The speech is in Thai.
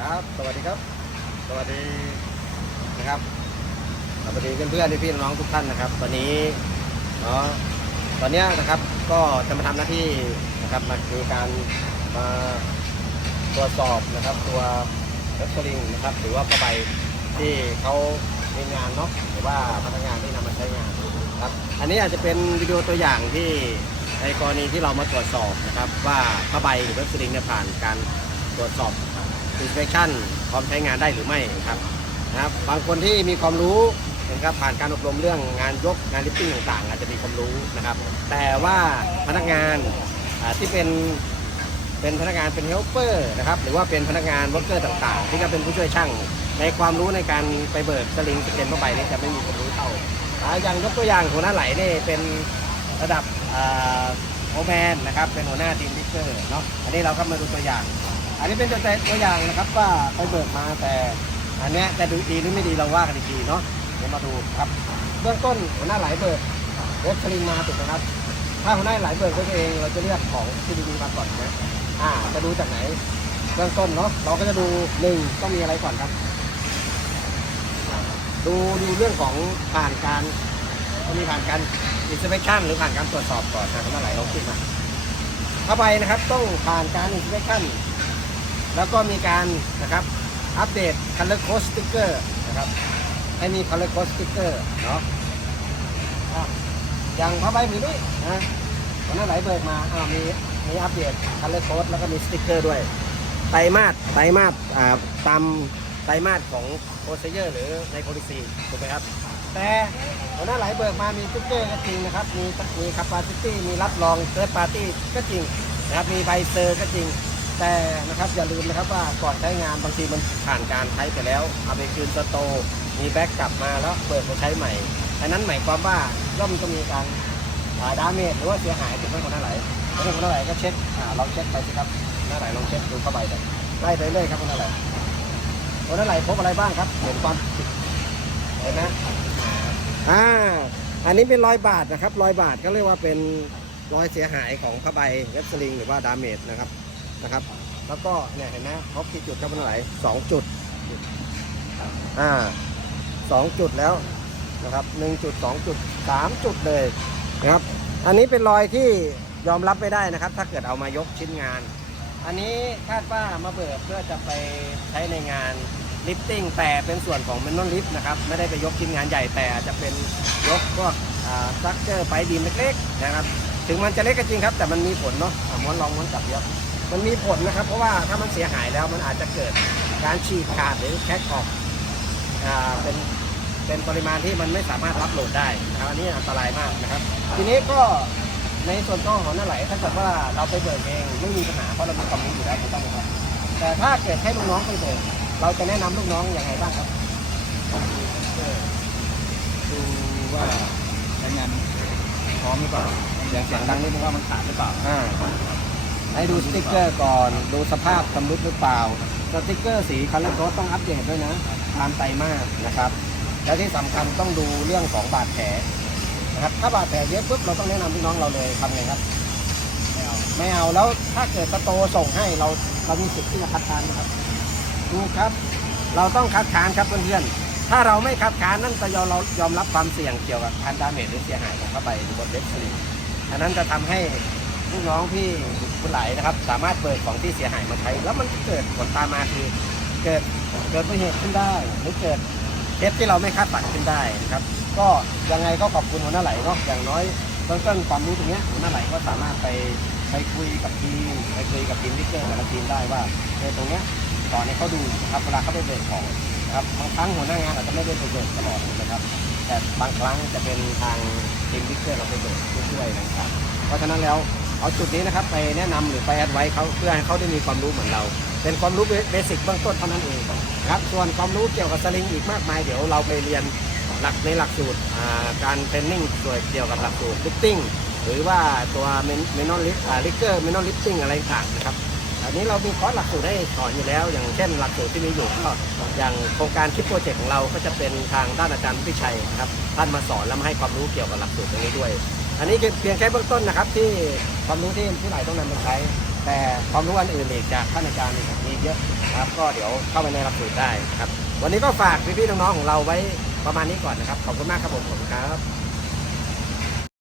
ครับ สวัสดีครับ สวัสดีนะครับสวัสดีเพื่อนๆพี่ๆน้องทุกท่านนะครับตอนนี้เนาะตอนเนี้ยนะครับก็จะมาทำหน้าที่นะครับมาคือการมาตรวจสอบนะครับ ตัวเรสลิงนะครับ หรือว่าผ้าใบที่เขามีงานเนาะหรือว่าพนักงานที่นำมาใช้งานครับ อันนี้อาจจะเป็นวิดีโอตัวอย่างที่ในกรณีที่เรามาตรวจสอบนะครับ ว่าผ้าใบหรือเรสลิงเนี่ยผ่านการตรวจสอบ inspection พร้อมใช้งานได้หรือไม่ครับนะครับบางคนที่มีความรู้นะครับผ่านการอบรมเรื่องงานยกงานลิฟติ้งต่างๆ อาจจะมีความรู้นะครับ แต่ว่าพนักงานที่เป็นเป็นพนักงานเป็นเฮลเปอร์นะครับหรือว่าเป็นพนักงานวอร์กเกอร์ต่างๆ ที่ก็เป็นผู้ช่วยช่างในความรู้ในการไปเบิกสลิงสเก็นผ้าใบนี่จะไม่มีความรู้เท่าอย่างยกตัวอย่างหัวหน้าไหลนี่เป็นระดับโอแมนนะครับเป็นหัวหน้าทีมลิฟเกอร์เนาะอันนี้เราก็มาดูตัวอย่าง อันนี้เป็นตัวตัวอย่างนะครับว่าไปเบิกมาแต่อันเนี้ยจะดูดีหรือไม่ดีเราว่ากันอีกทีเนาะเดี๋ยวมาดูครับ เบื้องต้นหัวหน้าไหลเบิกรถสลิงมาถูกไหมครับ ถ้าหัวหน้าไหลเบิกด้วยตัวเองเราจะเลือกของที่ดีๆมาก่อนนะอ่าจะดูจากไหนเบื้องต้นเนาะเราก็จะดูหนึ่งต้องมีอะไรก่อนครับ ดูดูเรื่องของผ่านการต้องมีผ่านการ inspection หรือผ่านการตรวจสอบก่อนนะหัวหน้าไหลเราขึ้นมาเข้าไปนะครับต้องผ่านการ inspection แล้วก็มีการนะครับอัปเดต color code sticker นะครับให้มี color code sticker เนาะอย่างผ้าใบผืนนี้นะวันนั้นไหลเบิกมาอ้าวมีมีอัปเดต color code แล้วก็มีสติกเกอร์ด้วยไตรมาสไตรมาสอ่าตามไตรมาสของโ o เซเยอร์หรือในโ o ลิซีถูกไหมครับ แต่วันนั้นไหลเบิกมามีสติ๊กเกอร์ก็จริงนะครับ มีมี capacity มีรับรอง third party ก็จริงนะครับมีใบเซอร์ก็จริง แต่นะครับอย่าลืมนะครับว่าก่อนใช้งานบางทีมันผ่านการใช้ไปแล้วเอาไปคืนสโตมีแบ็กกลับมาแล้วเปิดมาใช้ใหม่อันนั้นหมายความว่าย่อมต้องมีการดาเมจหรือว่าเสียหายถูกไหมคนหน้าไหลแล้วคนหน้าไหลก็เช็คอ่าลองเช็คไปสิครับหน้าไหลลองเช็คดูเข้าไปเลยไล่ไปเรื่อยครับคนหน้าไหลคนหน้าไหลพบอะไรบ้างครับเห็นความเห็นไหมอ่าอันนี้เป็นรอยบาดนะครับรอยบาดก็เรียกว่าเป็นรอยเสียหายของผ้าใบเว็บสลิงหรือว่าดาเมจนะครับ นะครับ แล้วก็เนี่ยเห็นไหมครบกี่จุดครับมันไหลสองจุดอ่าสองจุดแล้วนะครับหนึ่งจุดสองจุดสามจุดเลยนะครับ อันนี้เป็นรอยที่ยอมรับไม่ได้นะครับ ถ้าเกิดเอามายกชิ้นงาน อันนี้คาดว่ามาเบิกเพื่อจะไปใช้ในงานลิฟติ้งแต่เป็นส่วนของเมนนอลลิฟต์นะครับ ไม่ได้ไปยกชิ้นงานใหญ่แต่อาจจะเป็นยกพวกสตรัคเจอร์ไปดีมเล็กๆนะครับ ถึงมันจะเล็กก็จริงครับ แต่มันมีผลเนาะอะม้วนลองม้วนกลับเยอะ มันมีผลนะครับ เพราะว่าถ้ามันเสียหายแล้วมันอาจจะเกิดการฉีกขาดหรือแคกออกอ่าเป็นเป็นปริมาณที่มันไม่สามารถรับโหลดได้นะครับอันนี้อันตรายมากนะครับ ทีนี้ก็ในส่วนของของนั่นไหลถ้าเกิดว่าเราไปเบิกเองไม่มีปัญหาเพราะเรามีความรู้อยู่แล้วถูกต้องไหมครับแต่ถ้าเกิดให้ลูกน้องไปเบิกเราจะแนะนำลูกน้องอย่างไรบ้างครับดูว่าใช้งานพร้อมหรือเปล่าอย่างเสียงดังนี่เพราะว่ามันขาดหรือเปล่าอ่า ให้ดูสติ๊กเกอร์ก่อน ดูสภาพชำรุดหรือเปล่า สติ๊กเกอร์สีคันเลอร์โคต้องอัปเดตด้วยนะ ตามไตรมาสนะครับ และที่สำคัญต้องดูเรื่องของบาดแผลนะครับ ถ้าบาดแผลเยอะปุ๊บเราต้องแนะนำพี่น้องเราเลยทำไงครับ ไม่เอา ไม่เอา แล้วถ้าเกิดสโตส่งให้เราเรามีสิทธิ์ที่จะคัดค้านนะครับถูครับ เราต้องคัดค้านครับเพื่อนๆ ถ้าเราไม่คัดค้านนั่นจะยอมเรายอมรับความเสี่ยงเกี่ยวกับการดาเมจหรือเสียหายของเข้าไปบนเว็บสลิงอันนั้นจะทำให้ ลูกน้องพี่คุณไหลนะครับ สามารถเปิดของที่เสียหายมาใช้ แล้วมันเกิดผลตามมาคือ เกิดเกิดอุบัติเหตุขึ้นได้ หรือเกิดเคสที่เราไม่คาดฝันขึ้นได้นะครับ ก็ยังไงก็ขอบคุณหัวหน้าไหลเนาะอย่างน้อยเบื้องต้นความรู้ตรงเนี้ยหัวหน้าไหลก็สามารถไปไปคุยกับทีมไปคุยกับทีมวิกเกอร์แต่ละทีมได้ว่าเออตรงเนี้ยตอนนี้เขาดูนะครับเวลาเขาไปเบิกของนะครับบางครั้งหัวหน้างานอาจจะไม่ได้ไปเบิกตลอดนะครับแต่บางครั้งจะเป็นทางทีมวิกเกอร์เราไปเบิกช่วยนะครับ เพราะฉะนั้นแล้ว เอาจุดนี้นะครับไปแนะนำหรือไปแอดไว้เขาเพื่อให้เขาได้มีความรู้เหมือนเรา เป็นความรู้เบสิกเบื้องต้นเท่านั้นเองครับส่วนความรู้เกี่ยวกับสลิงอีกมากมายเดี๋ยวเราไปเรียนหลักในหลักสูตรการเทรนนิ่งส่วนเกี่ยวกับหลักสูตรลิฟติ้งหรือว่าตัวเมนอลลิฟลิเกอร์เมนอลลิฟติ้งอะไรต่างๆนะครับอันนี้เรามีคอร์สหลักสูตรให้สอนอยู่แล้ว อย่างเช่นหลักสูตรที่มีอยู่ก็อย่างโครงการคิดโปรเจกต์ของเราก็จะเป็นทางด้านอาจารย์พิชัยนะครับท่านมาสอนแล้วมาให้ความรู้เกี่ยวกับหลักสูตรตรงนี้ด้วย อันนี้เพียงแค่เบื้องต้นนะครับ ที่ความรู้ที่ผู้หญ่ต้องนำมาใช้ แต่ความรู้อันอื่นอีกจากท่านอาจารย์มีเยอะนะครับ ก็เดี๋ยวเข้าไปในหลักสูตรได้ครับ วันนี้ก็ฝากพี่ๆน้องๆของเราไว้ประมาณนี้ก่อนนะครับ ขอบคุณมากครับผมผมครับ